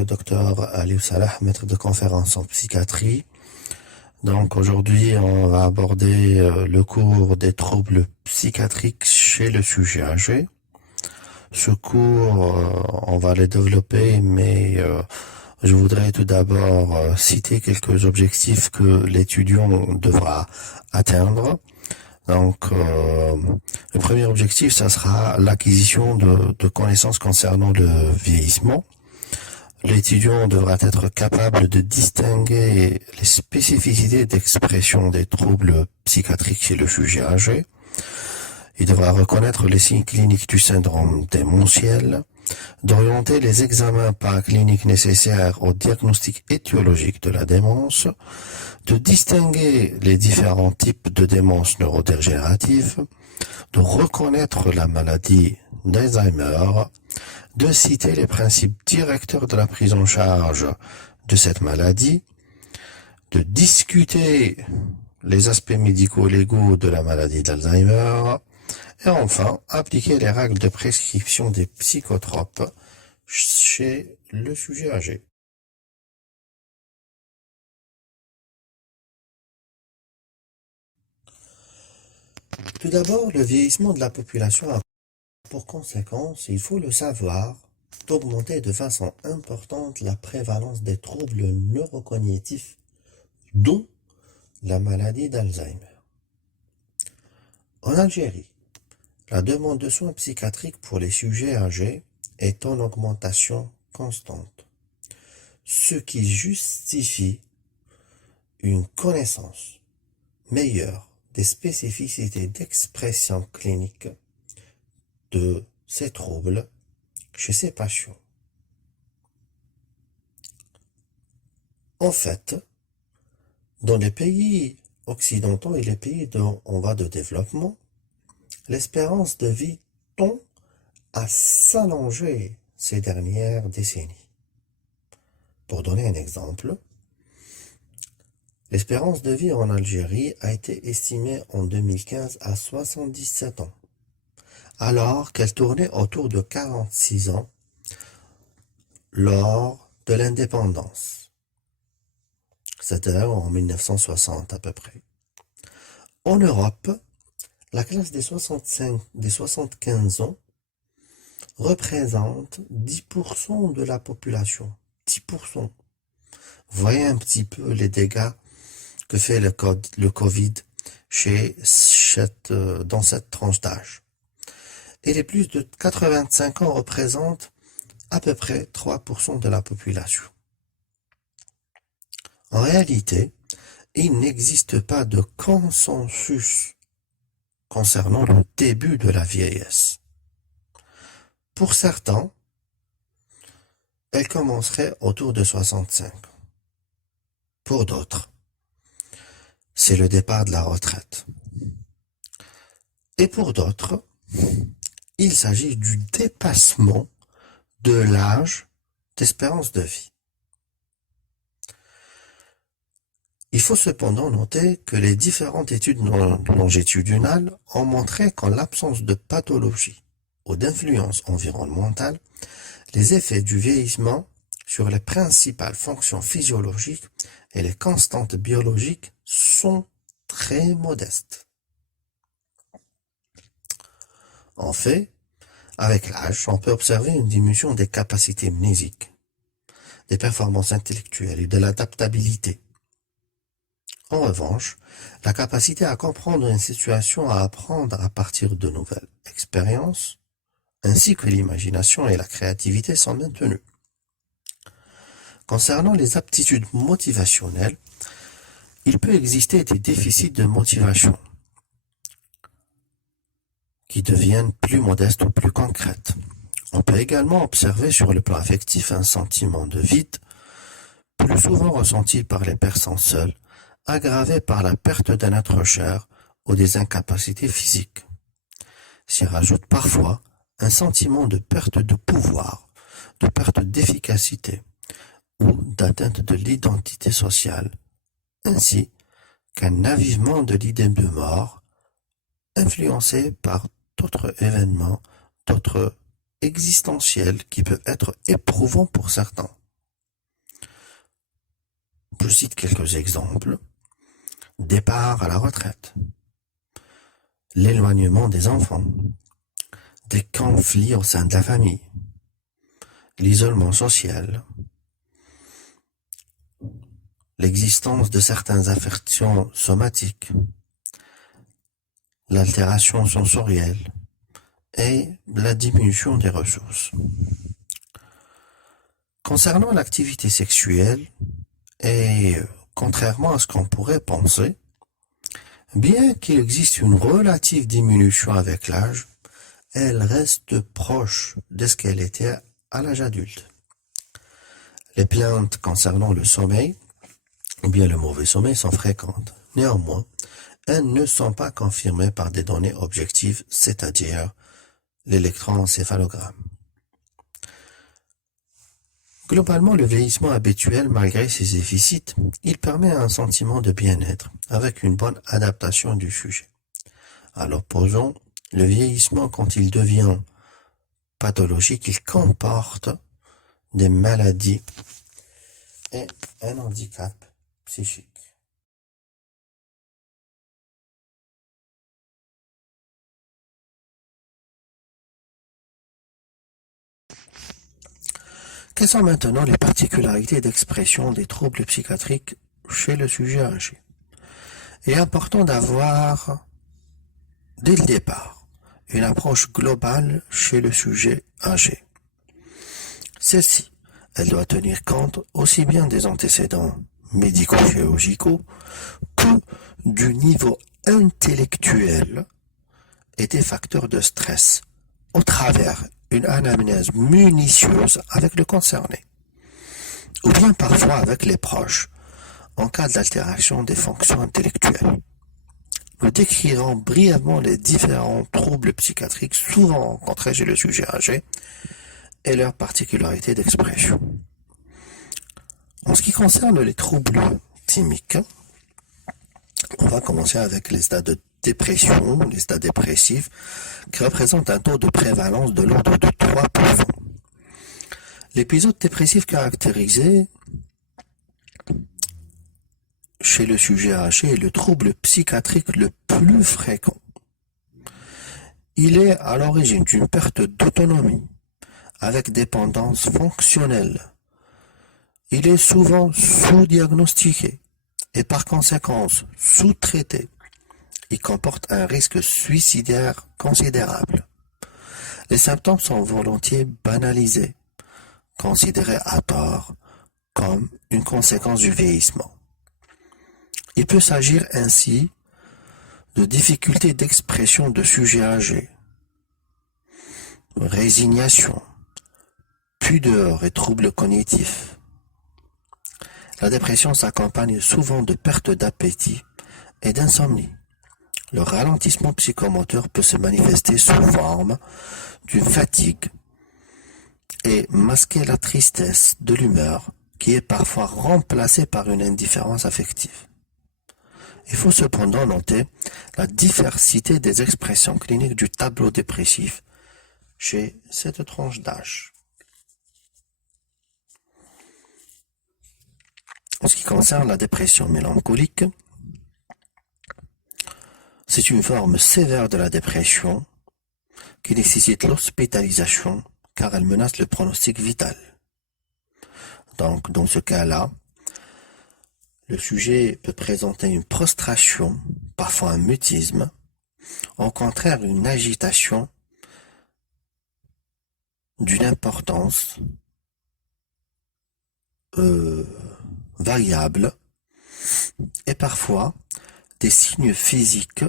le docteur Ali Salah, maître de conférence en psychiatrie. Donc aujourd'hui, on va aborder le cours des troubles psychiatriques chez le sujet âgé. Ce cours, on va le développer, mais je voudrais tout d'abord citer quelques objectifs que l'étudiant devra atteindre. Donc, le premier objectif, ça sera l'acquisition de connaissances concernant le vieillissement. L'étudiant devra être capable de distinguer les spécificités d'expression des troubles psychiatriques chez le sujet âgé. Il devra reconnaître les signes cliniques du syndrome démentiel, d'orienter les examens paracliniques nécessaires au diagnostic étiologique de la démence, de distinguer les différents types de démence neurodégénérative, de reconnaître la maladie d'Alzheimer, de citer les principes directeurs de la prise en charge de cette maladie, de discuter les aspects médico-légaux de la maladie d'Alzheimer, et enfin, appliquer les règles de prescription des psychotropes chez le sujet âgé. Tout d'abord, le vieillissement de la population a pour conséquence, il faut le savoir, d'augmenter de façon importante la prévalence des troubles neurocognitifs, dont la maladie d'Alzheimer. En Algérie, la demande de soins psychiatriques pour les sujets âgés est en augmentation constante, ce qui justifie une connaissance meilleure des spécificités d'expression clinique de ces troubles chez ces patients. En fait, dans les pays occidentaux et les pays en voie de développement, l'espérance de vie tend à s'allonger ces dernières décennies. Pour donner un exemple, l'espérance de vie en Algérie a été estimée en 2015 à 77 ans, alors qu'elle tournait autour de 46 ans lors de l'indépendance, c'est-à-dire en 1960 à peu près. En Europe, la classe des 75 ans représente 10% de la population. 10%. Vous voyez un petit peu les dégâts que fait le Covid dans cette tranche d'âge. Et les plus de 85 ans représentent à peu près 3% de la population. En réalité, il n'existe pas de consensus concernant le début de la vieillesse. Pour certains, elle commencerait autour de 65 ans. Pour d'autres, c'est le départ de la retraite. Et pour d'autres, il s'agit du dépassement de l'âge d'espérance de vie. Il faut cependant noter que les différentes études longitudinales ont montré qu'en l'absence de pathologie ou d'influence environnementale, les effets du vieillissement sur les principales fonctions physiologiques et les constantes biologiques sont très modestes. En fait, avec l'âge, on peut observer une diminution des capacités mnésiques, des performances intellectuelles et de l'adaptabilité. En revanche, la capacité à comprendre une situation, à apprendre à partir de nouvelles expériences, ainsi que l'imagination et la créativité sont maintenues. Concernant les aptitudes motivationnelles, il peut exister des déficits de motivation qui deviennent plus modestes ou plus concrètes. On peut également observer sur le plan affectif un sentiment de vide, plus souvent ressenti par les personnes seules, aggravé par la perte d'un être cher ou des incapacités physiques. S'y rajoute parfois un sentiment de perte de pouvoir, de perte d'efficacité ou d'atteinte de l'identité sociale, ainsi qu'un avivement de l'idée de mort, influencé par d'autres événements, d'autres existentiels qui peuvent être éprouvants pour certains. Je cite quelques exemples. Départ à la retraite, l'éloignement des enfants, des conflits au sein de la famille, l'isolement social, l'existence de certaines affections somatiques, l'altération sensorielle et la diminution des ressources. Concernant l'activité sexuelle, et contrairement à ce qu'on pourrait penser, bien qu'il existe une relative diminution avec l'âge, elle reste proche de ce qu'elle était à l'âge adulte. Les plaintes concernant le sommeil, ou bien le mauvais sommeil, sont fréquentes. Néanmoins, elles ne sont pas confirmées par des données objectives, c'est-à-dire l'électroencéphalogramme. Globalement, le vieillissement habituel, malgré ses déficits, il permet un sentiment de bien-être, avec une bonne adaptation du sujet. À l'opposé, le vieillissement, quand il devient pathologique, il comporte des maladies et un handicap psychique. Quelles sont maintenant les particularités d'expression des troubles psychiatriques chez le sujet âgé? Il est important d'avoir, dès le départ, une approche globale chez le sujet âgé. Celle-ci, elle doit tenir compte aussi bien des antécédents médico-chirurgicaux que du niveau intellectuel et des facteurs de stress au travers une anamnèse minutieuse avec le concerné, ou bien parfois avec les proches, en cas d'altération des fonctions intellectuelles. Nous décrirons brièvement les différents troubles psychiatriques souvent rencontrés chez le sujet âgé et leurs particularités d'expression. En ce qui concerne les troubles thymiques, on va commencer avec les stades de dépression, les stades dépressifs, qui représentent un taux de prévalence de l'ordre de 3%. L'épisode dépressif caractérisé chez le sujet âgé est le trouble psychiatrique le plus fréquent. Il est à l'origine d'une perte d'autonomie, avec dépendance fonctionnelle. Il est souvent sous-diagnostiqué et par conséquent sous-traité. Il comporte un risque suicidaire considérable. Les symptômes sont volontiers banalisés, considérés à tort comme une conséquence du vieillissement. Il peut s'agir ainsi de difficultés d'expression de sujets âgés, résignation, pudeur et troubles cognitifs. La dépression s'accompagne souvent de perte d'appétit et d'insomnie. Le ralentissement psychomoteur peut se manifester sous forme d'une fatigue et masquer la tristesse de l'humeur qui est parfois remplacée par une indifférence affective. Il faut cependant noter la diversité des expressions cliniques du tableau dépressif chez cette tranche d'âge. En ce qui concerne la dépression mélancolique, c'est une forme sévère de la dépression qui nécessite l'hospitalisation car elle menace le pronostic vital. Donc, dans ce cas-là, le sujet peut présenter une prostration, parfois un mutisme, au contraire une agitation d'une importance variable et parfois des signes physiques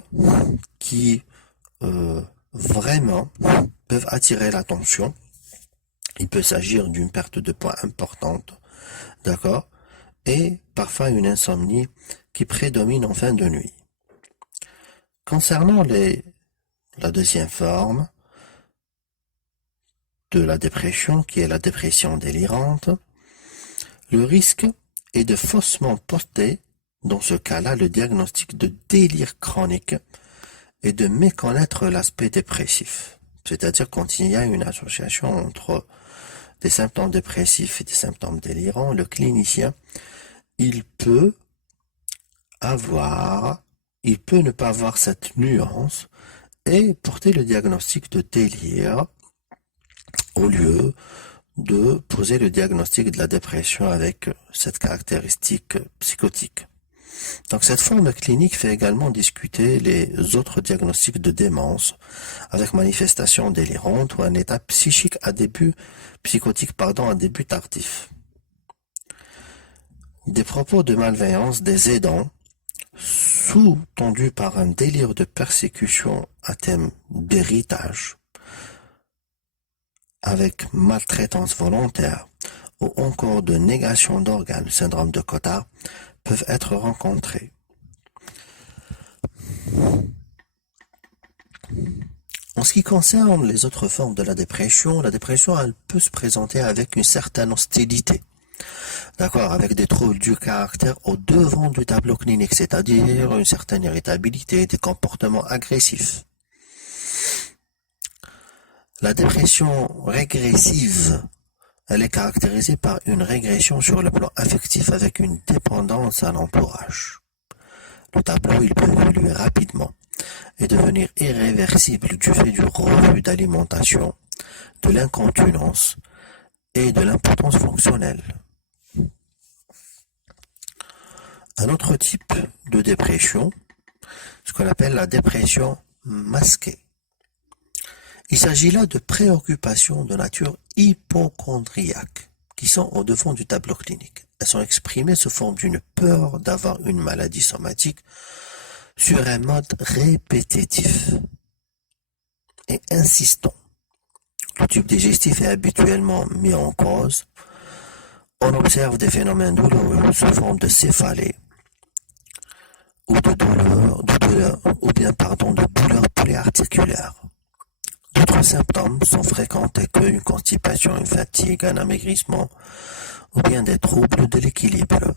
qui vraiment peuvent attirer l'attention. Il peut s'agir d'une perte de poids importante, d'accord, et parfois une insomnie qui prédomine en fin de nuit. Concernant la deuxième forme de la dépression, qui est la dépression délirante, le risque est de faussement porter, dans ce cas-là, le diagnostic de délire chronique et de méconnaître l'aspect dépressif. C'est-à-dire quand il y a une association entre des symptômes dépressifs et des symptômes délirants, le clinicien, il peut il peut ne pas avoir cette nuance et porter le diagnostic de délire au lieu de poser le diagnostic de la dépression avec cette caractéristique psychotique. Donc cette forme clinique fait également discuter les autres diagnostics de démence avec manifestation délirante ou un état psychique à début à début tardif. Des propos de malveillance des aidants sous-tendus par un délire de persécution à thème d'héritage avec maltraitance volontaire ou encore de négation d'organes, syndrome de Cotard, peuvent être rencontrés. En ce qui concerne les autres formes de la dépression elle peut se présenter avec une certaine hostilité. D'accord, avec des troubles du caractère au devant du tableau clinique, c'est-à-dire une certaine irritabilité, des comportements agressifs. La dépression régressive, elle est caractérisée par une régression sur le plan affectif avec une dépendance à l'entourage. Le tableau, il peut évoluer rapidement et devenir irréversible du fait du refus d'alimentation, de l'incontinence et de l'impotence fonctionnelle. Un autre type de dépression, ce qu'on appelle la dépression masquée. Il s'agit là de préoccupations de nature hypochondriaque qui sont au devant du tableau clinique. Elles sont exprimées sous forme d'une peur d'avoir une maladie somatique sur un mode répétitif et insistant. Le tube digestif est habituellement mis en cause. On observe des phénomènes douloureux sous forme de céphalée ou de douleurs polyarticulaires. D'autres symptômes sont fréquents tels qu'une constipation, une fatigue, un amaigrissement ou bien des troubles de l'équilibre.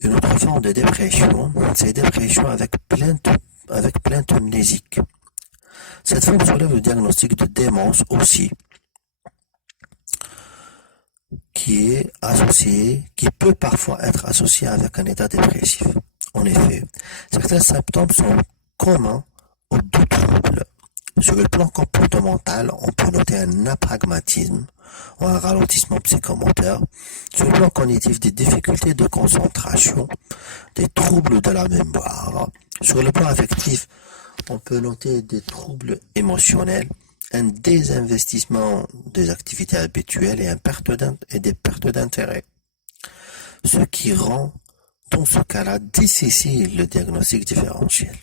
Une autre forme de dépression, c'est dépression avec plainte mnésique. Cette forme soulève le diagnostic de démence aussi, qui peut parfois être associé avec un état dépressif. En effet, certains symptômes sont communs aux deux troubles. Sur le plan comportemental, on peut noter un apragmatisme ou un ralentissement psychomoteur. Sur le plan cognitif, des difficultés de concentration, des troubles de la mémoire. Sur le plan affectif, on peut noter des troubles émotionnels, un désinvestissement des activités habituelles et des pertes d'intérêt. Ce qui rend, dans ce cas-là, difficile le diagnostic différentiel.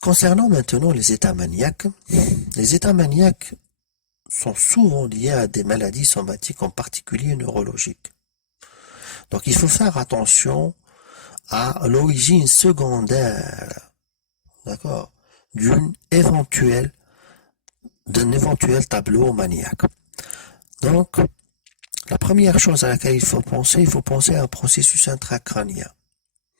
Concernant maintenant les états maniaques sont souvent liés à des maladies somatiques, en particulier neurologiques. Donc il faut faire attention à l'origine secondaire, d'accord, d'un éventuel tableau maniaque. Donc, la première chose à laquelle il faut penser à un processus intracrânien.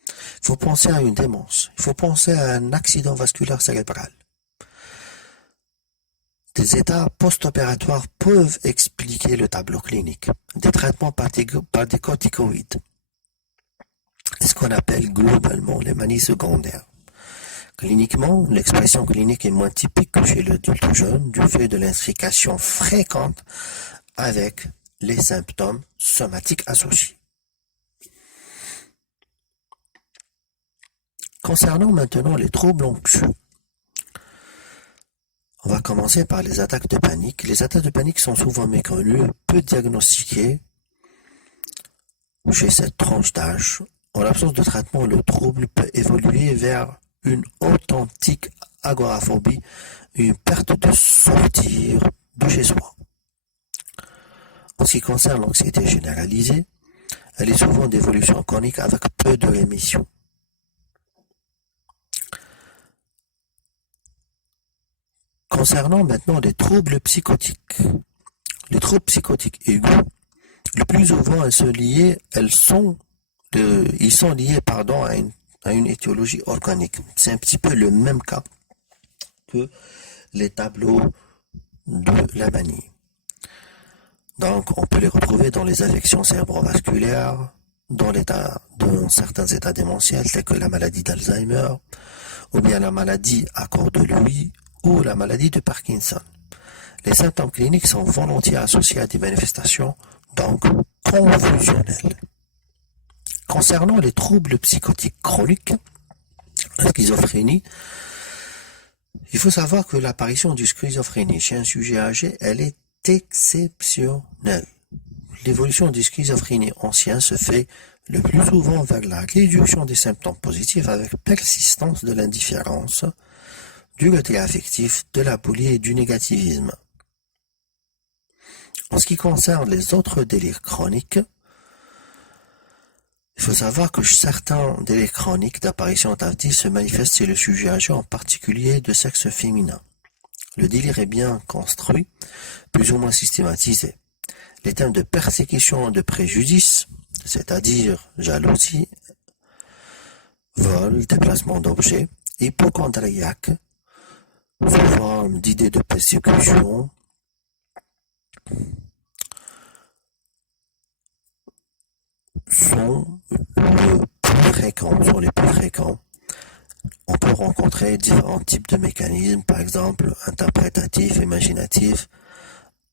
Il faut penser à une démence. Il faut penser à un accident vasculaire cérébral. Des états post-opératoires peuvent expliquer le tableau clinique. Des traitements par des corticoïdes. C'est ce qu'on appelle globalement les manies secondaires. Cliniquement, l'expression clinique est moins typique que chez l'adulte jeune du fait de l'intrication fréquente avec les symptômes somatiques associés. Concernant maintenant les troubles anxieux, on va commencer par les attaques de panique. Les attaques de panique sont souvent méconnues, peu diagnostiquées chez cette tranche d'âge. En l'absence de traitement, le trouble peut évoluer vers une authentique agoraphobie, une perte de sortir de chez soi. En ce qui concerne l'anxiété généralisée, elle est souvent d'évolution chronique avec peu de rémission. Concernant maintenant les troubles psychotiques aigus, le plus souvent ils sont liés à une étiologie organique. C'est un petit peu le même cas que les tableaux de la manie. Donc, on peut les retrouver dans les affections cérébrovasculaires, dans certains états démentiels tels que la maladie d'Alzheimer, ou bien la maladie à corps de Lewy, ou la maladie de Parkinson. Les symptômes cliniques sont volontiers associés à des manifestations, donc confusionnelles. Concernant les troubles psychotiques chroniques, la schizophrénie, il faut savoir que l'apparition du schizophrénie chez un sujet âgé, elle est exceptionnelle. L'évolution du schizophrénie ancien se fait le plus souvent vers la réduction des symptômes positifs avec persistance de l'indifférence, du côté affectif, de la boulie et du négativisme. En ce qui concerne les autres délires chroniques, il faut savoir que certains délires chroniques d'apparition tardive se manifestent chez le sujet âgé, en particulier de sexe féminin. Le délire est bien construit, plus ou moins systématisé. Les thèmes de persécution et de préjudice, c'est-à-dire jalousie, vol, déplacement d'objets, hypochondriaque, sous forme d'idées de persécution, sont les plus fréquents. On peut rencontrer différents types de mécanismes, par exemple interprétatifs, imaginatifs,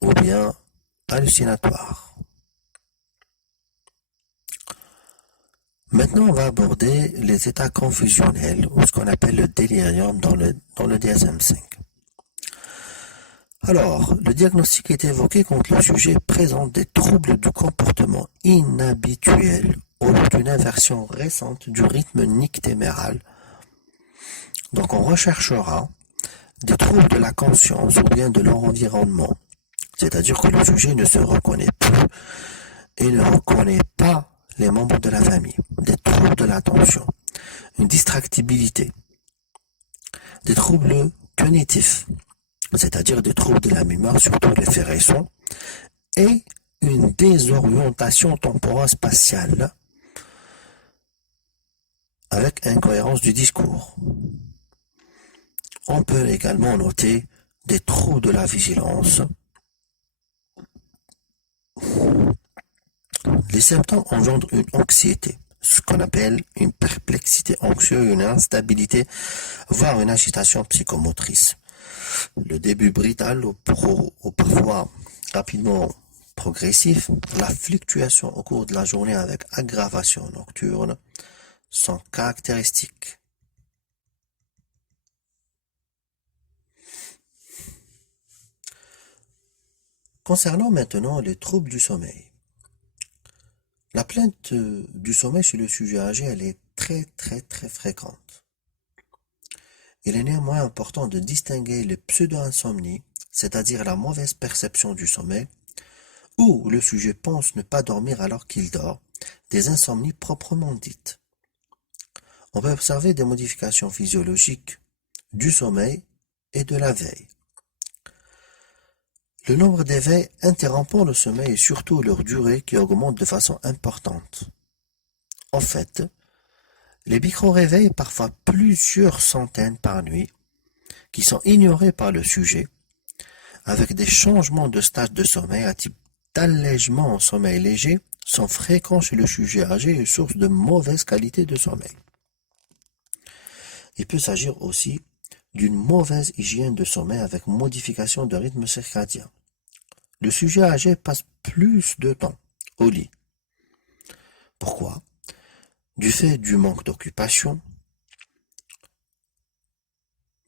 ou bien hallucinatoires. Maintenant, on va aborder les états confusionnels, ou ce qu'on appelle le délirium dans le DSM-5. Alors, le diagnostic est évoqué quand le sujet présente des troubles du comportement inhabituels ou d'une inversion récente du rythme nictéméral. Donc, on recherchera des troubles de la conscience ou bien de leur environnement, c'est-à-dire que le sujet ne se reconnaît plus et ne reconnaît pas les membres de la famille, des troubles de l'attention, une distractibilité, des troubles cognitifs, c'est-à-dire des troubles de la mémoire, surtout l'effet récent, et une désorientation temporale-spatiale avec incohérence du discours. On peut également noter des troubles de la vigilance. Les symptômes engendrent une anxiété, ce qu'on appelle une perplexité anxieuse, une instabilité, voire une agitation psychomotrice. Le début brutal ou parfois rapidement progressif, la fluctuation au cours de la journée avec aggravation nocturne sont caractéristiques. Concernant maintenant les troubles du sommeil. La plainte du sommeil chez le sujet âgé, elle est très fréquente. Il est néanmoins important de distinguer les pseudo-insomnies, c'est-à-dire la mauvaise perception du sommeil, où le sujet pense ne pas dormir alors qu'il dort, des insomnies proprement dites. On peut observer des modifications physiologiques du sommeil et de la veille. Le nombre d'éveils interrompant le sommeil et surtout leur durée qui augmente de façon importante. En fait, les micro-réveils, parfois plusieurs centaines par nuit, qui sont ignorés par le sujet, avec des changements de stade de sommeil à type d'allègement en sommeil léger, sont fréquents chez le sujet âgé et source de mauvaise qualité de sommeil. Il peut s'agir aussi d'une mauvaise hygiène de sommeil avec modification de rythme circadien. Le sujet âgé passe plus de temps au lit. Pourquoi ? Du fait du manque d'occupation,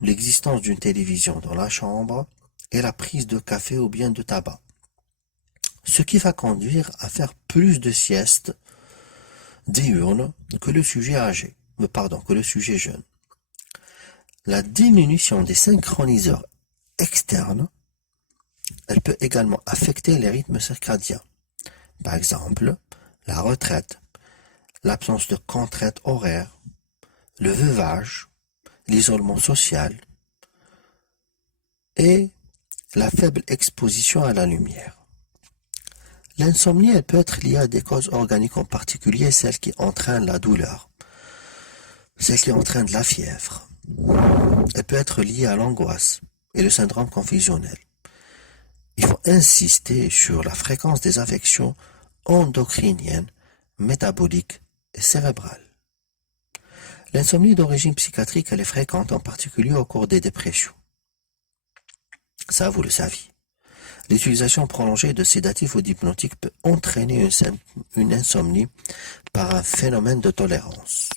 l'existence d'une télévision dans la chambre et la prise de café ou bien de tabac. Ce qui va conduire à faire plus de siestes diurnes que le sujet jeune. La diminution des synchroniseurs externes, elle peut également affecter les rythmes circadiens. Par exemple, la retraite, l'absence de contraintes horaires, le veuvage, l'isolement social et la faible exposition à la lumière. L'insomnie, elle peut être liée à des causes organiques, en particulier celles qui entraînent la douleur, celles qui entraînent la fièvre. Elle peut être liée à l'angoisse et le syndrome confusionnel. il faut insister sur la fréquence des affections endocriniennes, métaboliques et cérébrales. L'insomnie d'origine psychiatrique, elle est fréquente en particulier au cours des dépressions. Ça, vous le saviez. L'utilisation prolongée de sédatifs ou d'hypnotiques peut entraîner une insomnie par un phénomène de tolérance.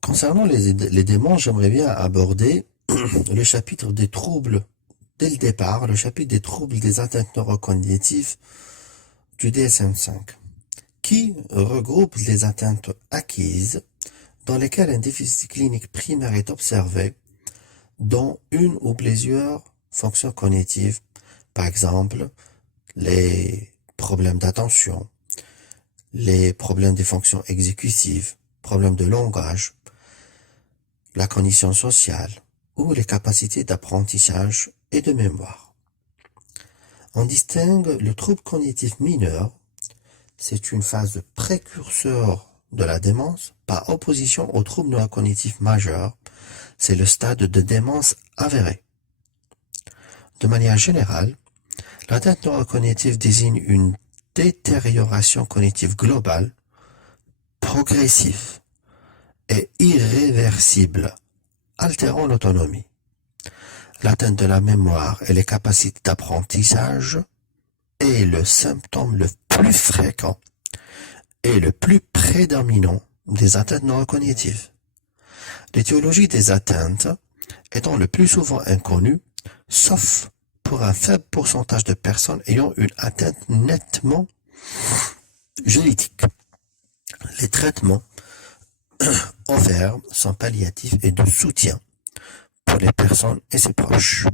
Concernant les démons, j'aimerais bien aborder le chapitre des troubles, dès le départ, le chapitre des troubles des atteintes neurocognitives du DSM-5, qui regroupe les atteintes acquises dans lesquelles un déficit clinique primaire est observé dans une ou plusieurs fonctions cognitives, par exemple les problèmes d'attention, les problèmes des fonctions exécutives, problèmes de langage, la cognition sociale ou les capacités d'apprentissage et de mémoire. On distingue le trouble cognitif mineur, c'est une phase précurseur de la démence, par opposition au trouble neurocognitif majeur, c'est le stade de démence avérée. De manière générale, l'atteinte neurocognitive désigne une détérioration cognitive globale, progressive et irréversible, altérant l'autonomie. L'atteinte de la mémoire et les capacités d'apprentissage est le symptôme le plus fréquent et le plus prédominant des atteintes neurocognitives. L'étiologie des atteintes étant le plus souvent inconnue, sauf pour un faible pourcentage de personnes ayant une atteinte nettement génétique. Les traitements offerts sont palliatifs et de soutien pour les personnes et ses proches.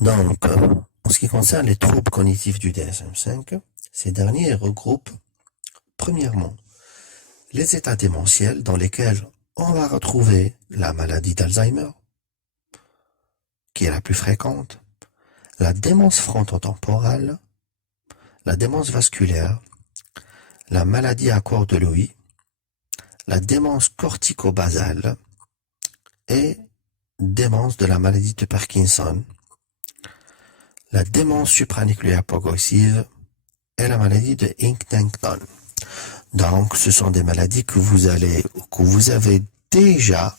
Donc, en ce qui concerne les troubles cognitifs du DSM-5, ces derniers regroupent, premièrement, les états démentiels dans lesquels on va retrouver la maladie d'Alzheimer, qui est la plus fréquente, la démence frontotemporale, la démence vasculaire, la maladie à corps de Lewy, la démence cortico-basale et démence de la maladie de Parkinson, la démence supranucléaire progressive et la maladie de Huntington. Donc, ce sont des maladies que vous avez déjà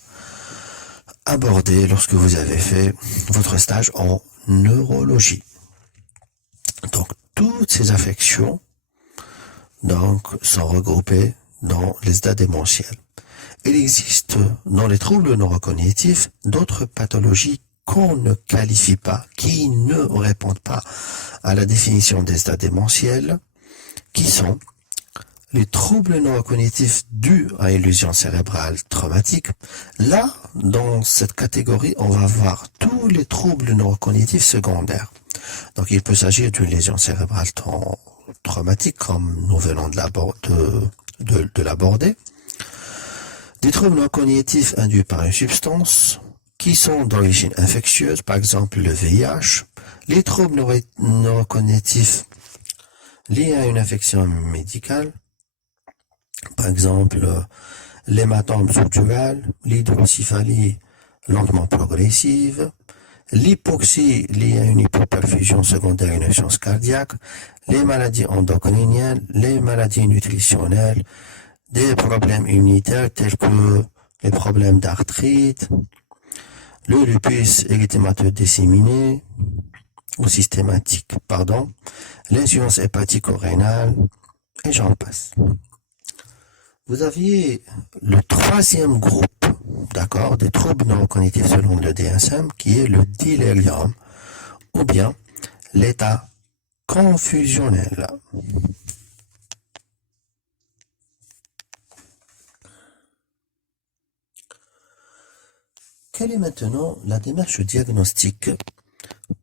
abordées lorsque vous avez fait votre stage en neurologie. Donc, toutes ces affections sont regroupées dans les états démentiels. Il existe dans les troubles neurocognitifs d'autres pathologies qu'on ne qualifie pas, qui ne répondent pas à la définition des états démentiels, qui sont les troubles neurocognitifs dus à illusion cérébrale traumatique. Là, dans cette catégorie, on va voir tous les troubles neurocognitifs secondaires. Donc, il peut s'agir d'une lésion cérébrale traumatique, comme nous venons de l'aborder. Des troubles neurocognitifs induits par une substance qui sont d'origine infectieuse, par exemple le VIH. Les troubles neurocognitifs liés à une infection médicale, par exemple l'hématome sous-dural, l'hydrocéphalie lentement progressive, l'hypoxie liée à une hypoperfusion secondaire à une insuffisance cardiaque, les maladies endocriniennes, les maladies nutritionnelles, des problèmes immunitaires tels que les problèmes d'arthrite, le lupus érythémateux disséminé ou systématique, l'insuffisance hépatique-rénale, et j'en passe. Vous aviez le troisième groupe, des troubles neurocognitifs selon le DSM, qui est le délirium, ou bien l'état confusionnel. Quelle est maintenant la démarche diagnostique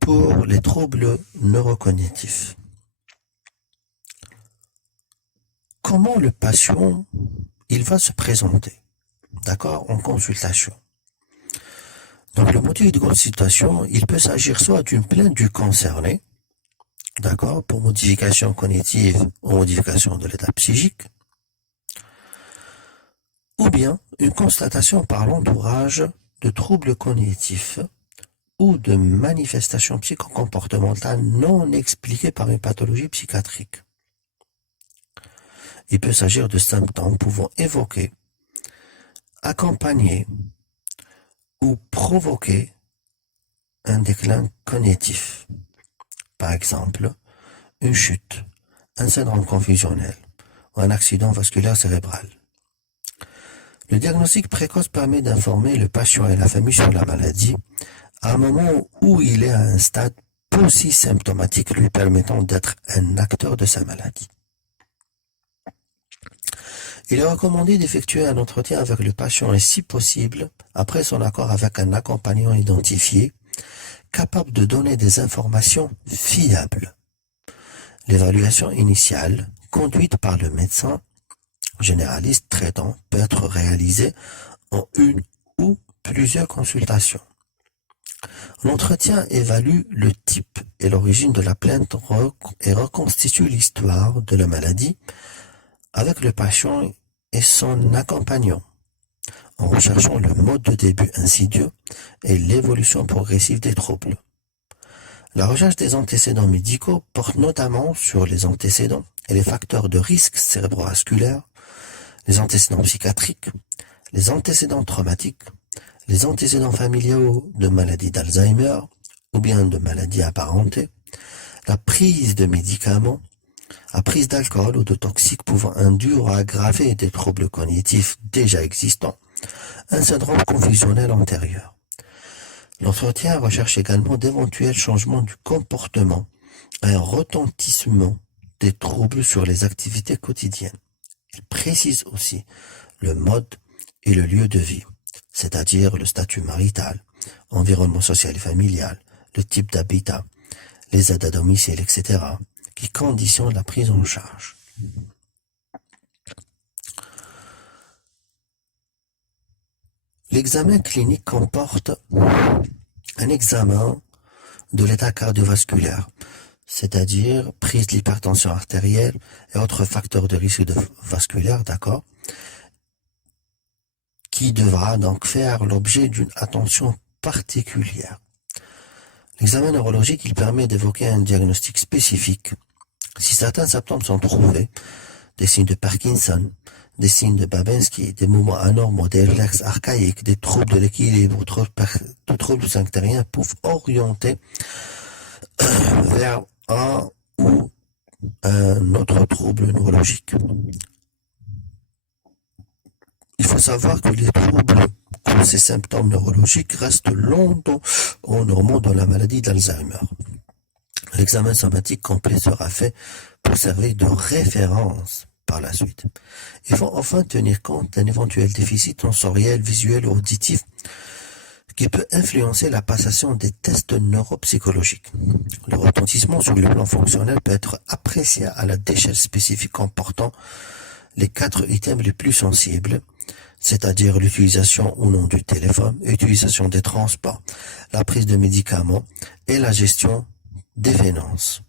pour les troubles neurocognitifs? Comment le patient il va se présenter? d'accord, en consultation. Donc le motif de consultation, il peut s'agir soit d'une plainte du concerné, d'accord, pour modification cognitive ou modification de l'état psychique, ou bien une constatation par l'entourage de troubles cognitifs ou de manifestations psychocomportementales non expliquées par une pathologie psychiatrique. Il peut s'agir de symptômes pouvant évoquer, accompagner ou provoquer un déclin cognitif. Par exemple, une chute, un syndrome confusionnel ou un accident vasculaire cérébral. Le diagnostic précoce permet d'informer le patient et la famille sur la maladie à un moment où il est à un stade post-symptomatique lui permettant d'être un acteur de sa maladie. Il est recommandé d'effectuer un entretien avec le patient et si possible, après son accord avec un accompagnant identifié, capable de donner des informations fiables. L'évaluation initiale, conduite par le médecin généraliste traitant, peut être réalisée en une ou plusieurs consultations. L'entretien évalue le type et l'origine de la plainte et reconstitue l'histoire de la maladie avec le patient et son accompagnant, en recherchant le mode de début insidieux et l'évolution progressive des troubles. La recherche des antécédents médicaux porte notamment sur les antécédents et les facteurs de risque cérébrovasculaire, les antécédents psychiatriques, les antécédents traumatiques, les antécédents familiaux de maladies d'Alzheimer ou bien de maladies apparentées, la prise de médicaments, la prise d'alcool ou de toxiques pouvant induire ou aggraver des troubles cognitifs déjà existants, un syndrome confusionnel antérieur. L'entretien recherche également d'éventuels changements du comportement et un retentissement des troubles sur les activités quotidiennes. Il précise aussi le mode et le lieu de vie, c'est-à-dire le statut marital, environnement social et familial, le type d'habitat, les aides à domicile, etc., qui conditionnent la prise en charge. L'examen clinique comporte un examen de l'état cardiovasculaire, c'est-à-dire prise de l'hypertension artérielle et autres facteurs de risque vasculaire, d'accord, qui devra donc faire l'objet d'une attention particulière. L'examen neurologique, il permet d'évoquer un diagnostic spécifique. Si certains symptômes sont trouvés, des signes de Parkinson, des signes de Babinski, des mouvements anormaux, des réflexes archaïques, des troubles de l'équilibre, des troubles sphinctériens peuvent orienter vers un ou un autre trouble neurologique. Il faut savoir que les troubles comme ces symptômes neurologiques restent longtemps en normaux dans la maladie d'Alzheimer. L'examen somatique complet sera fait pour servir de référence par la suite. Il faut enfin tenir compte d'un éventuel déficit sensoriel, visuel ou auditif qui peut influencer la passation des tests neuropsychologiques. Le retentissement sur le plan fonctionnel peut être apprécié à la d'échelle spécifique comportant les 4 items les plus sensibles, c'est-à-dire l'utilisation ou non du téléphone, l'utilisation des transports, la prise de médicaments et la gestion des finances.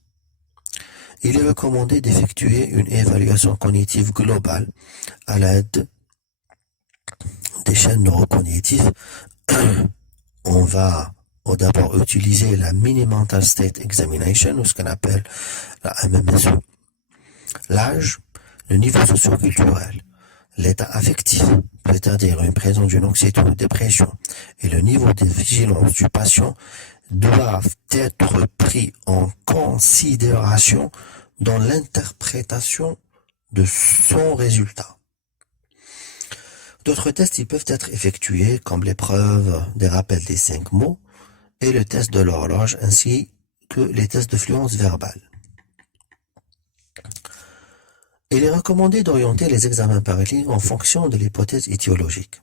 Il est recommandé d'effectuer une évaluation cognitive globale à l'aide des chaînes neurocognitives. On va d'abord utiliser la Mini Mental State Examination, ou ce qu'on appelle la MMSE. L'âge, le niveau socio-culturel, l'état affectif, c'est-à-dire une présence d'une anxiété ou dépression, et le niveau de vigilance du patient doivent être pris en considération dans l'interprétation de son résultat. D'autres tests peuvent être effectués, comme l'épreuve des rappels des 5 mots et le test de l'horloge, ainsi que les tests de fluence verbale. Il est recommandé d'orienter les examens par ligne en fonction de l'hypothèse étiologique.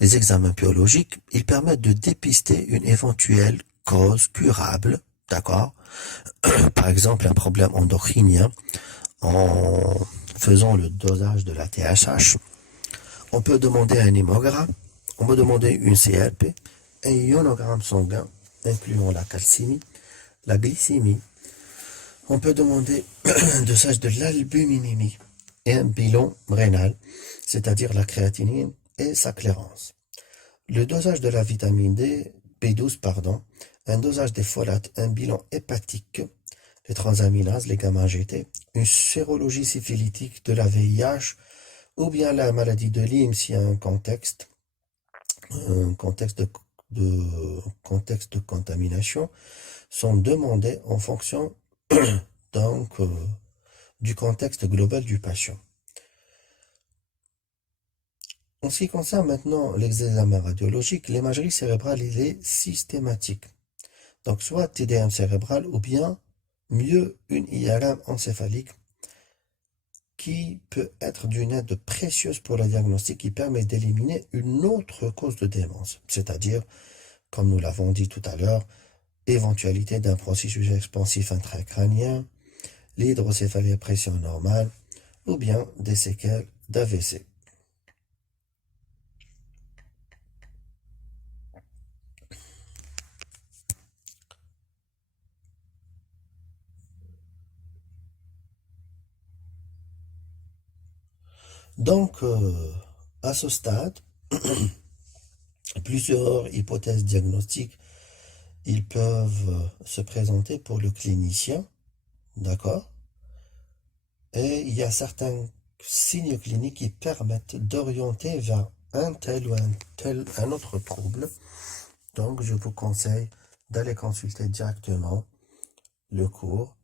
Les examens biologiques, ils permettent de dépister une éventuelle cause curable, d'accord? Par exemple, un problème endocrinien en faisant le dosage de la TSH, On peut demander un hémogramme, on peut demander une CRP, un ionogramme sanguin, incluant la calcémie, la glycémie. On peut demander un dosage de l'albuminémie et un bilan rénal, c'est-à-dire la créatinine et sa clairance. Le dosage de la vitamine D, B12, pardon, un dosage des folates, un bilan hépatique, les transaminases, les gamma-GT, une sérologie syphilitique de la VIH ou bien la maladie de Lyme s'il y a un contexte de contamination sont demandés en fonction donc du contexte global du patient. En ce qui concerne maintenant l'examen radiologique, l'imagerie cérébrale il est systématique. Donc soit TDM cérébral ou bien mieux une IRM encéphalique qui peut être d'une aide précieuse pour le diagnostic qui permet d'éliminer une autre cause de démence, c'est-à-dire, comme nous l'avons dit tout à l'heure, éventualité d'un processus expansif intracrânien, l'hydrocéphalie à pression normale ou bien des séquelles d'AVC. Donc, à ce stade, plusieurs hypothèses diagnostiques ils peuvent se présenter pour le clinicien, d'accord? Et il y a certains signes cliniques qui permettent d'orienter vers un tel ou un autre trouble. Donc, je vous conseille d'aller consulter directement le cours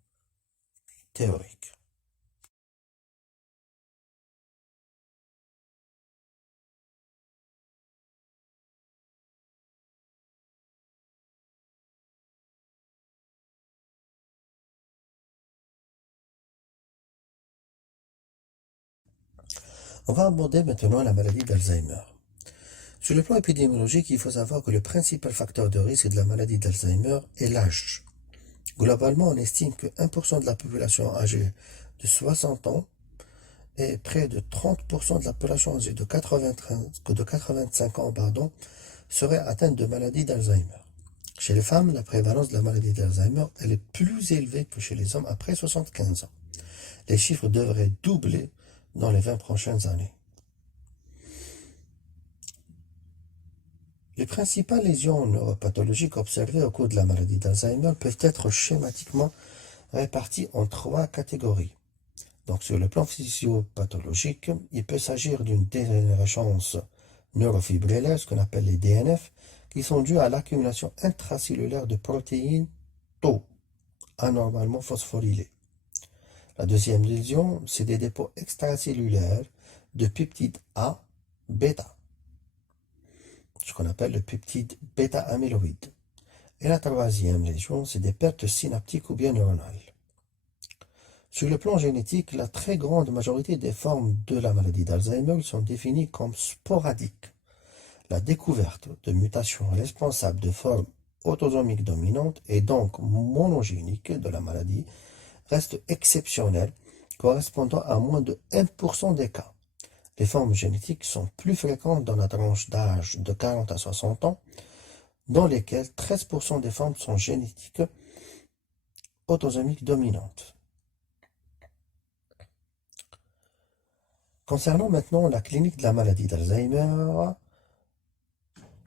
théorique. On va aborder maintenant la maladie d'Alzheimer. Sur le plan épidémiologique, il faut savoir que le principal facteur de risque de la maladie d'Alzheimer est l'âge. Globalement, on estime que 1% de la population âgée de 60 ans et près de 30% de la population âgée de 85 ans serait atteinte de maladie d'Alzheimer. Chez les femmes, la prévalence de la maladie d'Alzheimer elle est plus élevée que chez les hommes après 75 ans. Les chiffres devraient doubler dans les 20 prochaines années. Les principales lésions neuropathologiques observées au cours de la maladie d'Alzheimer peuvent être schématiquement réparties en 3 catégories. Donc sur le plan physiopathologique, il peut s'agir d'une dégénérescence neurofibrillaire, ce qu'on appelle les DNF, qui sont dues à l'accumulation intracellulaire de protéines Tau, anormalement phosphorylées. La deuxième lésion, c'est des dépôts extracellulaires de peptides A, bêta, ce qu'on appelle le peptide bêta-amyloïde. Et la troisième lésion, c'est des pertes synaptiques ou bien neuronales. Sur le plan génétique, la très grande majorité des formes de la maladie d'Alzheimer sont définies comme sporadiques. La découverte de mutations responsables de formes autosomiques dominantes et donc monogéniques de la maladie reste exceptionnelle, correspondant à moins de 1% des cas. Les formes génétiques sont plus fréquentes dans la tranche d'âge de 40 à 60 ans, dans lesquelles 13% des formes sont génétiques autosomiques dominantes. Concernant maintenant la clinique de la maladie d'Alzheimer,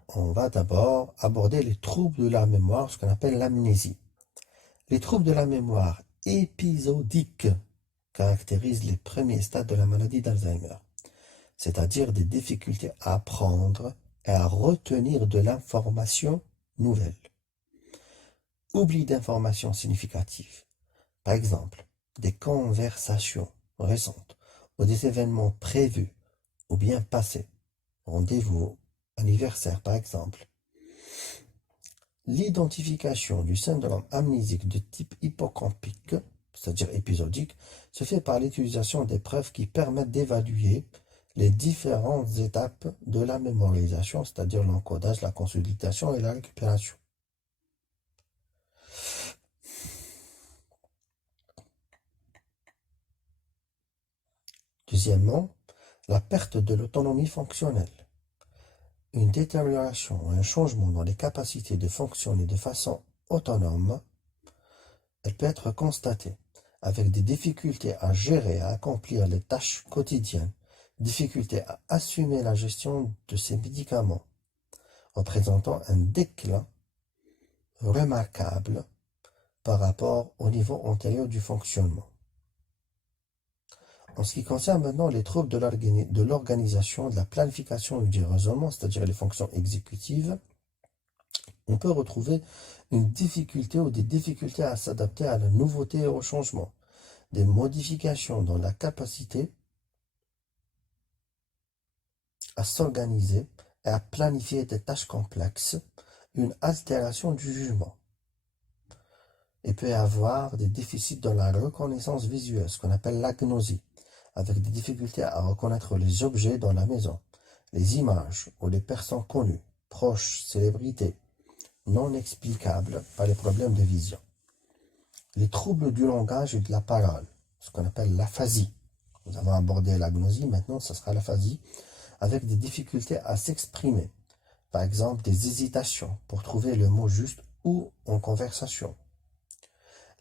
on va d'abord aborder les troubles de la mémoire, ce qu'on appelle l'amnésie. Les troubles de la mémoire épisodiques caractérisent les premiers stades de la maladie d'Alzheimer, c'est-à-dire des difficultés à apprendre et à retenir de l'information nouvelle. Oubli d'informations significatives, par exemple des conversations récentes ou des événements prévus ou bien passés, rendez-vous, anniversaire par exemple. L'identification du syndrome amnésique de type hippocampique, c'est-à-dire épisodique, se fait par l'utilisation des preuves qui permettent d'évaluer les différentes étapes de la mémorisation, c'est-à-dire l'encodage, la consolidation et la récupération. Deuxièmement, la perte de l'autonomie fonctionnelle. Une détérioration ou un changement dans les capacités de fonctionner de façon autonome, elle peut être constatée avec des difficultés à gérer et à accomplir les tâches quotidiennes, difficultés à assumer la gestion de ces médicaments, représentant un déclin remarquable par rapport au niveau antérieur du fonctionnement. En ce qui concerne maintenant les troubles de l'organisation, de la planification et du raisonnement, c'est-à-dire les fonctions exécutives, on peut retrouver une difficulté ou des difficultés à s'adapter à la nouveauté et au changement, des modifications dans la capacité à s'organiser et à planifier des tâches complexes, une altération du jugement. Il peut y avoir des déficits dans la reconnaissance visuelle, ce qu'on appelle l'agnosie, avec des difficultés à reconnaître les objets dans la maison, les images ou les personnes connues, proches, célébrités, non explicables par les problèmes de vision. Les troubles du langage et de la parole, ce qu'on appelle l'aphasie. Nous avons abordé l'agnosie, maintenant ce sera l'aphasie, avec des difficultés à s'exprimer, par exemple des hésitations pour trouver le mot juste ou en conversation.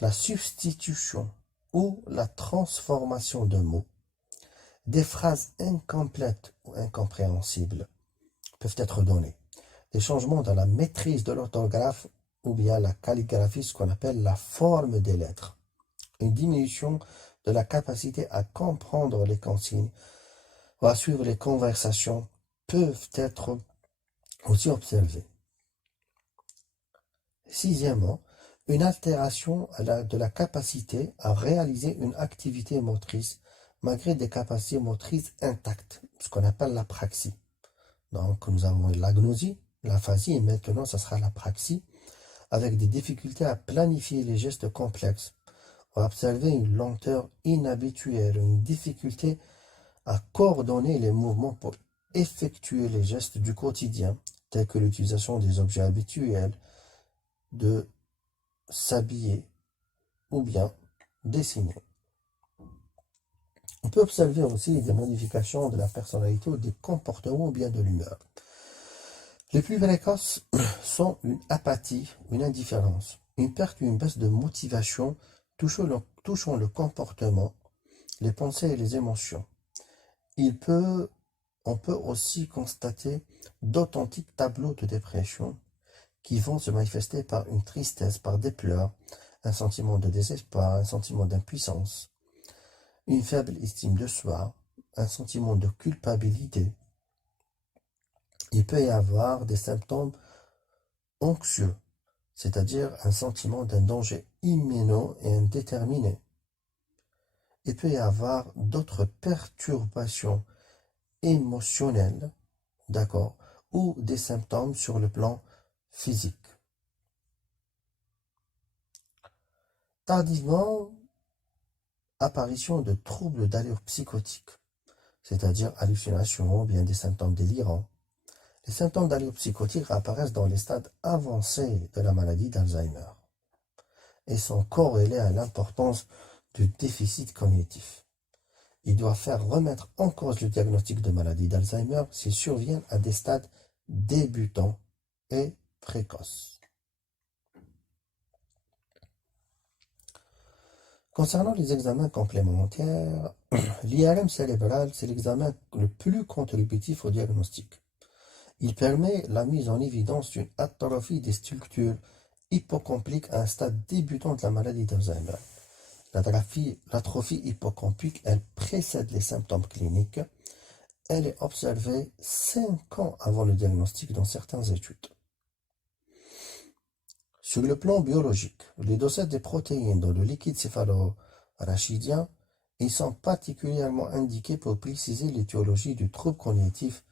La substitution ou la transformation de mots, des phrases incomplètes ou incompréhensibles peuvent être données. Des changements dans la maîtrise de l'orthographe ou bien la calligraphie, ce qu'on appelle la forme des lettres. Une diminution de la capacité à comprendre les consignes ou à suivre les conversations peuvent être aussi observées. Sixièmement, une altération de la capacité à réaliser une activité motrice malgré des capacités motrices intactes, ce qu'on appelle la praxie. Donc nous avons l'agnosie, l'aphasie et maintenant ce sera la praxie, avec des difficultés à planifier les gestes complexes. On va observer une lenteur inhabituelle, une difficulté à coordonner les mouvements pour effectuer les gestes du quotidien, tels que l'utilisation des objets habituels, de s'habiller ou bien dessiner. On peut observer aussi des modifications de la personnalité ou des comportements ou bien de l'humeur. Les plus précoces sont une apathie, une indifférence, une perte ou une baisse de motivation touchant le comportement, les pensées et les émotions. On peut aussi constater d'authentiques tableaux de dépression qui vont se manifester par une tristesse, par des pleurs, un sentiment de désespoir, un sentiment d'impuissance, une faible estime de soi, un sentiment de culpabilité. Il peut y avoir des symptômes anxieux, c'est-à-dire un sentiment d'un danger imminent et indéterminé. Il peut y avoir d'autres perturbations émotionnelles, d'accord, ou des symptômes sur le plan physique. Tardivement, apparition de troubles d'allure psychotique, c'est-à-dire hallucinations ou bien des symptômes délirants. Les symptômes d'allure psychotique apparaissent dans les stades avancés de la maladie d'Alzheimer et sont corrélés à l'importance du déficit cognitif. Il doit faire remettre en cause le diagnostic de maladie d'Alzheimer s'il survient à des stades débutants et précoces. Concernant les examens complémentaires, l'IRM cérébral, c'est l'examen le plus contributif au diagnostic. Il permet la mise en évidence d'une atrophie des structures hippocampiques à un stade débutant de la maladie d'Alzheimer. L'atrophie hippocampique, elle précède les symptômes cliniques. Elle est observée 5 ans avant le diagnostic dans certaines études. Sur le plan biologique, les dosages des protéines dans le liquide céphalo-rachidien, ils sont particulièrement indiqués pour préciser l'étiologie du trouble cognitif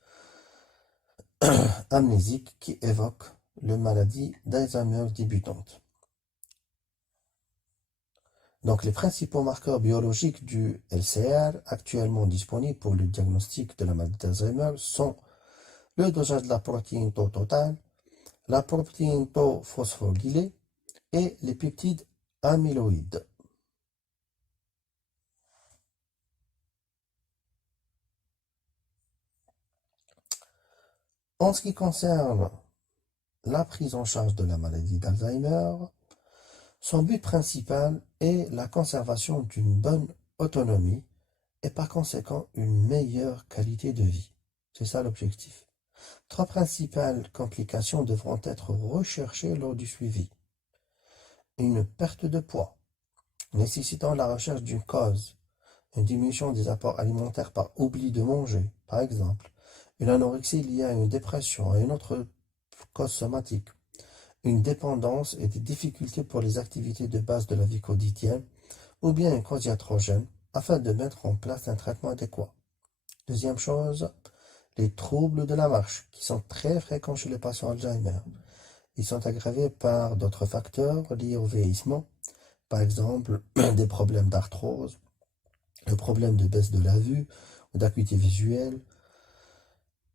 amnésique qui évoque la maladie d'Alzheimer débutante. Donc, les principaux marqueurs biologiques du LCR actuellement disponibles pour le diagnostic de la maladie d'Alzheimer sont le dosage de la protéine tau totale, la protéine tau phosphorylée et les peptides amyloïdes. En ce qui concerne la prise en charge de la maladie d'Alzheimer, son but principal est la conservation d'une bonne autonomie et par conséquent une meilleure qualité de vie. C'est ça l'objectif. Trois principales complications devront être recherchées lors du suivi. Une perte de poids, nécessitant la recherche d'une cause, une diminution des apports alimentaires par oubli de manger, par exemple, une anorexie liée à une dépression, à une autre cause somatique, une dépendance et des difficultés pour les activités de base de la vie quotidienne, ou bien une cause iatrogène, afin de mettre en place un traitement adéquat. Deuxième chose, les troubles de la marche, qui sont très fréquents chez les patients Alzheimer. Ils sont aggravés par d'autres facteurs liés au vieillissement, par exemple des problèmes d'arthrose, le problème de baisse de la vue ou d'acuité visuelle,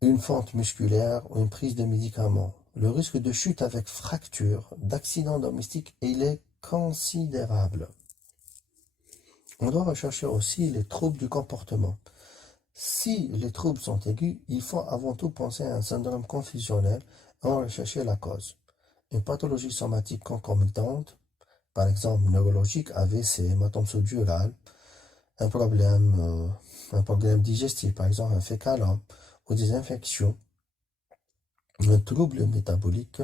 une fente musculaire ou une prise de médicaments. Le risque de chute avec fracture, d'accident domestique, il est considérable. On doit rechercher aussi les troubles du comportement. Si les troubles sont aigus, il faut avant tout penser à un syndrome confusionnel et en rechercher la cause. Une pathologie somatique concomitante, par exemple neurologique, AVC, hématome sous-dural, un problème digestif, par exemple un fécalome, ou des infections, un trouble métabolique,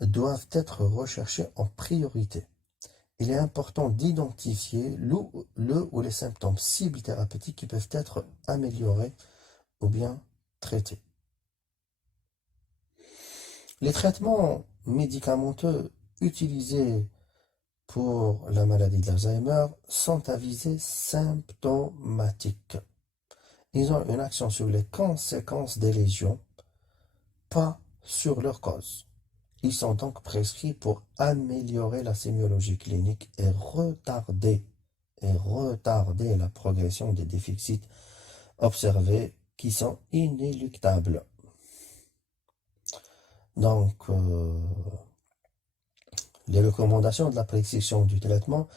doivent être recherchés en priorité. Il est important d'identifier le ou les symptômes cibles thérapeutiques qui peuvent être améliorés ou bien traités. Les traitements médicamenteux utilisés pour la maladie d'Alzheimer sont à visée symptomatique. Ils ont une action sur les conséquences des lésions, pas sur leur cause. Ils sont donc prescrits pour améliorer la sémiologie clinique et retarder la progression des déficits observés qui sont inéluctables. Donc, les recommandations de la prescription du traitement,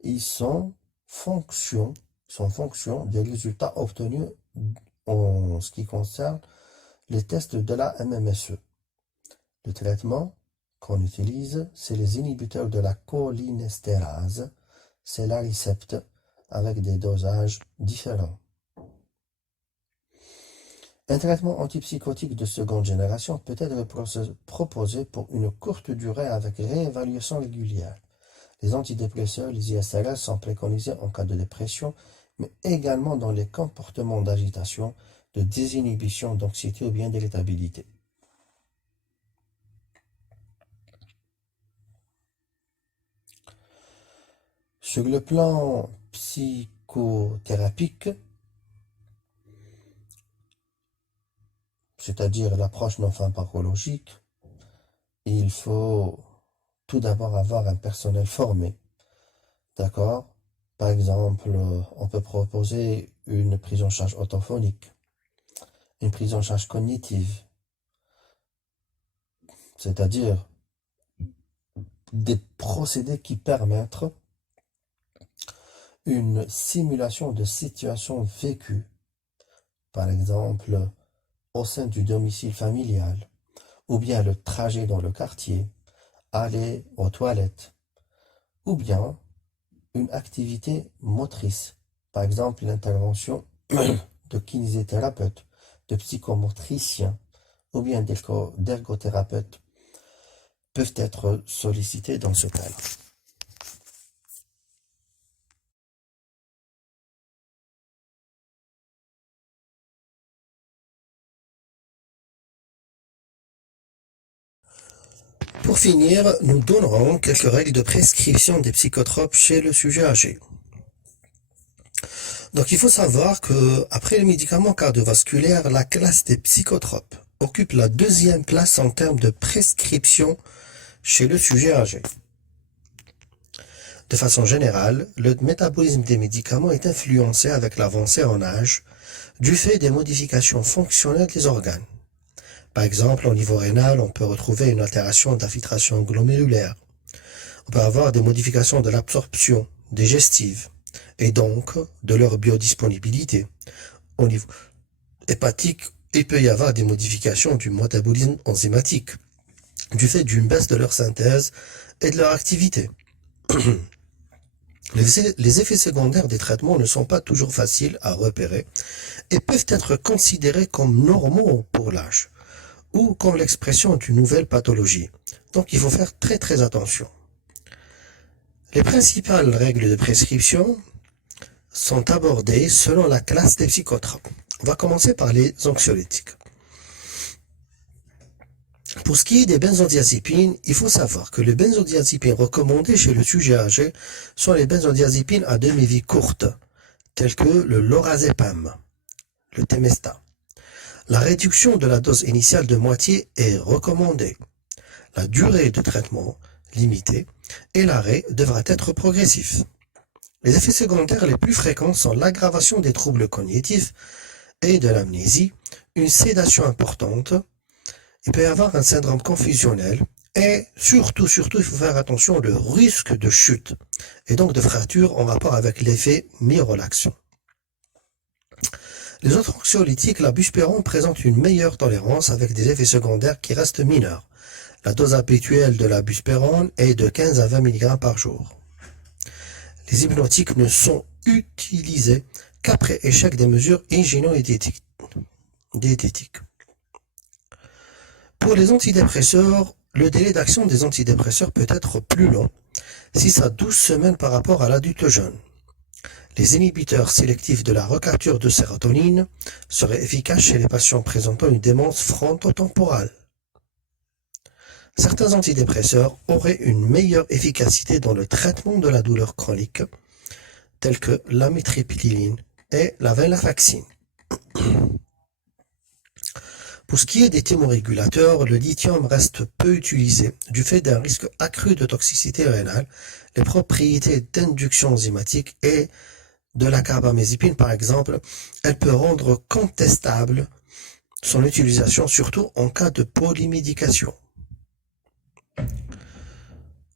ils sont fonction des résultats obtenus en ce qui concerne les tests de la MMSE. Le traitement qu'on utilise, c'est les inhibiteurs de la cholinestérase, c'est l'Aricept, avec des dosages différents. Un traitement antipsychotique de seconde génération peut être proposé pour une courte durée avec réévaluation régulière. Les antidépresseurs, les ISRS, sont préconisés en cas de dépression, mais également dans les comportements d'agitation, de désinhibition, d'anxiété ou bien d'irritabilité. Sur le plan psychothérapique, c'est-à-dire l'approche non pharmacologique, il faut tout d'abord avoir un personnel formé. D'accord? Par exemple, on peut proposer une prise en charge orthophonique, une prise en charge cognitive, c'est-à-dire des procédés qui permettent une simulation de situations vécues, par exemple au sein du domicile familial, ou bien le trajet dans le quartier, aller aux toilettes, ou bien une activité motrice, par exemple l'intervention de kinésithérapeutes, de psychomotriciens, ou bien d'ergothérapeutes peuvent être sollicités dans ce cadre. Pour finir, nous donnerons quelques règles de prescription des psychotropes chez le sujet âgé. Donc il faut savoir que après les médicaments cardiovasculaires, la classe des psychotropes occupe la deuxième place en termes de prescription chez le sujet âgé. De façon générale, le métabolisme des médicaments est influencé avec l'avancée en âge du fait des modifications fonctionnelles des organes. Par exemple, au niveau rénal, on peut retrouver une altération de la filtration glomérulaire. On peut avoir des modifications de l'absorption digestive et donc de leur biodisponibilité. Au niveau hépatique, il peut y avoir des modifications du métabolisme enzymatique, du fait d'une baisse de leur synthèse et de leur activité. Les effets secondaires des traitements ne sont pas toujours faciles à repérer et peuvent être considérés comme normaux pour l'âge ou comme l'expression d'une nouvelle pathologie. Donc il faut faire très attention. Les principales règles de prescription sont abordées selon la classe des psychotropes. On va commencer par les anxiolytiques. Pour ce qui est des benzodiazépines, il faut savoir que les benzodiazépines recommandées chez le sujet âgé sont les benzodiazépines à demi-vie courte, telles que le lorazépam, le Temesta. La réduction de la dose initiale de moitié est recommandée. La durée de traitement limitée et l'arrêt devra être progressif. Les effets secondaires les plus fréquents sont l'aggravation des troubles cognitifs et de l'amnésie, une sédation importante. Il peut y avoir un syndrome confusionnel et surtout, il faut faire attention au risque de chute et donc de fracture en rapport avec l'effet myorelaxation. Les autres anxiolytiques, la buspirone présente une meilleure tolérance avec des effets secondaires qui restent mineurs. La dose habituelle de la buspirone est de 15 à 20 mg par jour. Les hypnotiques ne sont utilisés qu'après échec des mesures hygiéno-diététiques. Pour les antidépresseurs, le délai d'action des antidépresseurs peut être plus long, 6 à 12 semaines par rapport à l'adulte jeune. Les inhibiteurs sélectifs de la recapture de sérotonine seraient efficaces chez les patients présentant une démence frontotemporale. Certains antidépresseurs auraient une meilleure efficacité dans le traitement de la douleur chronique, tels que l'amitriptyline et la venlafaxine. Pour ce qui est des thymorégulateurs, le lithium reste peu utilisé du fait d'un risque accru de toxicité rénale, les propriétés d'induction enzymatique et de la carbamazépine par exemple, elle peut rendre contestable son utilisation surtout en cas de polymédication.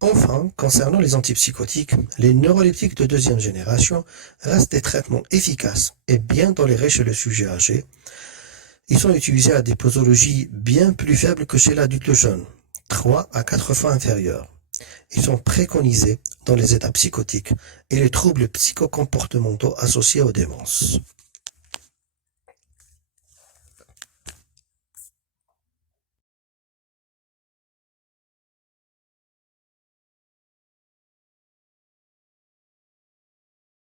Enfin, concernant les antipsychotiques, les neuroleptiques de deuxième génération restent des traitements efficaces et bien tolérés chez le sujet âgé. Ils sont utilisés à des posologies bien plus faibles que chez l'adulte jeune, 3 à 4 fois inférieures. Ils sont préconisés dans les états psychotiques et les troubles psychocomportementaux associés aux démences.